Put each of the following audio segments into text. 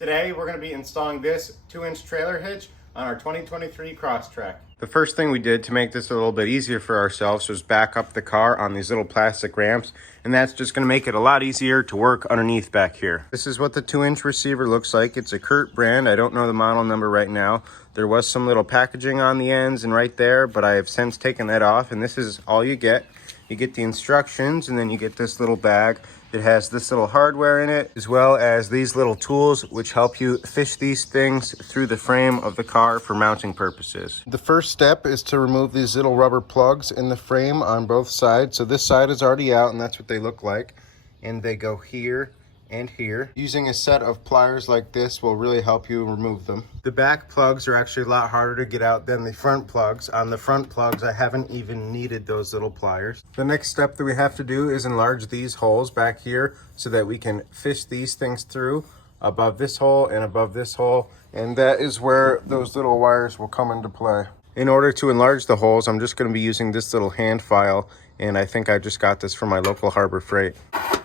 Today we're going to be installing this 2-inch trailer hitch on our 2023 Crosstrek. The first thing we did to make this a little bit easier for ourselves was back up the car on these little plastic ramps, and that's just going to make it a lot easier to work underneath back here. This is what the 2-inch receiver looks like. It's a Curt brand. I don't know the model number right now. There was some little packaging on the ends and right there, but I have since taken that off, and this is all you get. You get the instructions, and then you get this little bag. It has this little hardware in it, as well as these little tools, which help you fish these things through the frame of the car for mounting purposes. The first step is to remove these little rubber plugs in the frame on both sides. So this side is already out, and that's what they look like. And they go here and here. Using a set of pliers like this will really help you remove them. The back plugs are actually a lot harder to get out than the front plugs. On the front plugs, I haven't even needed those little pliers. The next step that we have to do is enlarge these holes back here so that we can fish these things through above this hole and above this hole. And that is where those little wires will come into play. In order to enlarge the holes, I'm just going to be using this little hand file, and I think I just got this from my local Harbor Freight.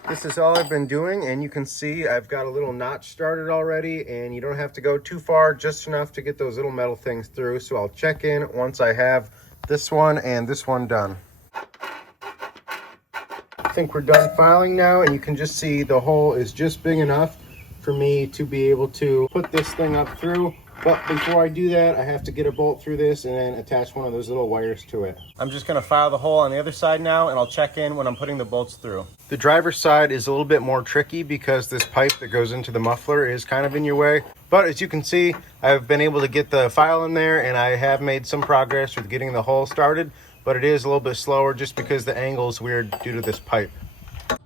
This is all I've been doing, and you can see I've got a little notch started already, and you don't have to go too far, just enough to get those little metal things through. So I'll check in once I have this one and this one done. I think we're done filing now, and you can just see the hole is just big enough for me to be able to put this thing up through. But before I do that, I have to get a bolt through this and then attach one of those little wires to it. I'm just going to file the hole on the other side now, and I'll check in when I'm putting the bolts through. The driver's side is a little bit more tricky because this pipe that goes into the muffler is kind of in your way. But as you can see, I've been able to get the file in there, and I have made some progress with getting the hole started. But it is a little bit slower just because the angle is weird due to this pipe.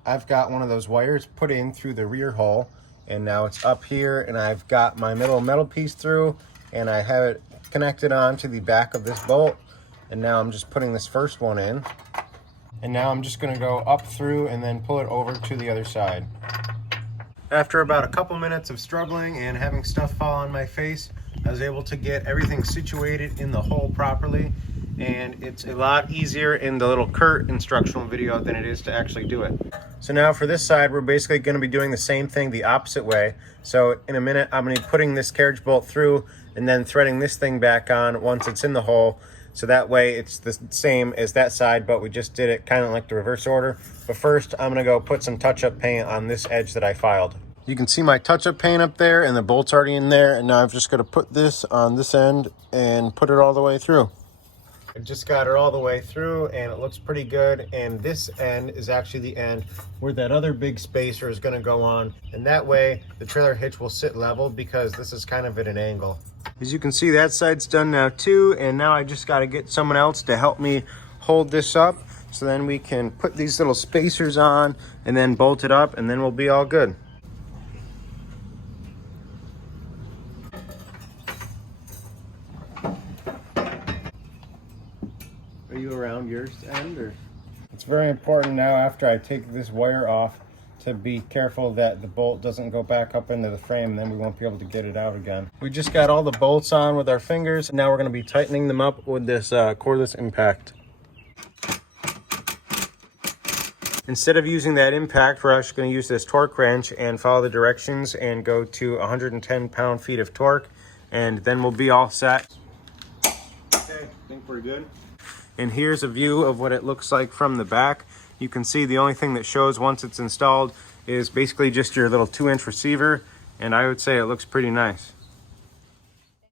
I've got one of those wires put in through the rear hole, and now it's up here, and I've got my middle metal piece through, and I have it connected onto the back of this bolt. And now I'm just putting this first one in, and now I'm just going to go up through and then pull it over to the other side. After about a couple minutes of struggling and having stuff fall on my face, I was able to get everything situated in the hole properly, and it's a lot easier in the little Curt instructional video than it is to actually do it. So now for this side, we're basically going to be doing the same thing the opposite way. So in a minute, I'm going to be putting this carriage bolt through and then threading this thing back on once it's in the hole. So that way it's the same as that side, but we just did it kind of like the reverse order. But first, I'm going to go put some touch-up paint on this edge that I filed. You can see my touch-up paint up there, and the bolt's already in there. And now I'm just going to put this on this end and put it all the way through. I just got it all the way through, and it looks pretty good. And this end is actually the end where that other big spacer is going to go on, and that way the trailer hitch will sit level because this is kind of at an angle. As you can see, that side's done now too, and now I just got to get someone else to help me hold this up, so then we can put these little spacers on and then bolt it up, and then we'll be all good. Are you around yours end, or? It's very important now after I take this wire off to be careful that the bolt doesn't go back up into the frame, and then we won't be able to get it out again. We just got all the bolts on with our fingers, and now we're going to be tightening them up with this cordless impact. Instead of using that impact, we're actually going to use this torque wrench and follow the directions and go to 110 pound-feet of torque, and then we'll be all set. Okay, I think we're good. And here's a view of what it looks like from the back. You can see the only thing that shows once it's installed is basically just your little 2-inch receiver, and I would say it looks pretty nice.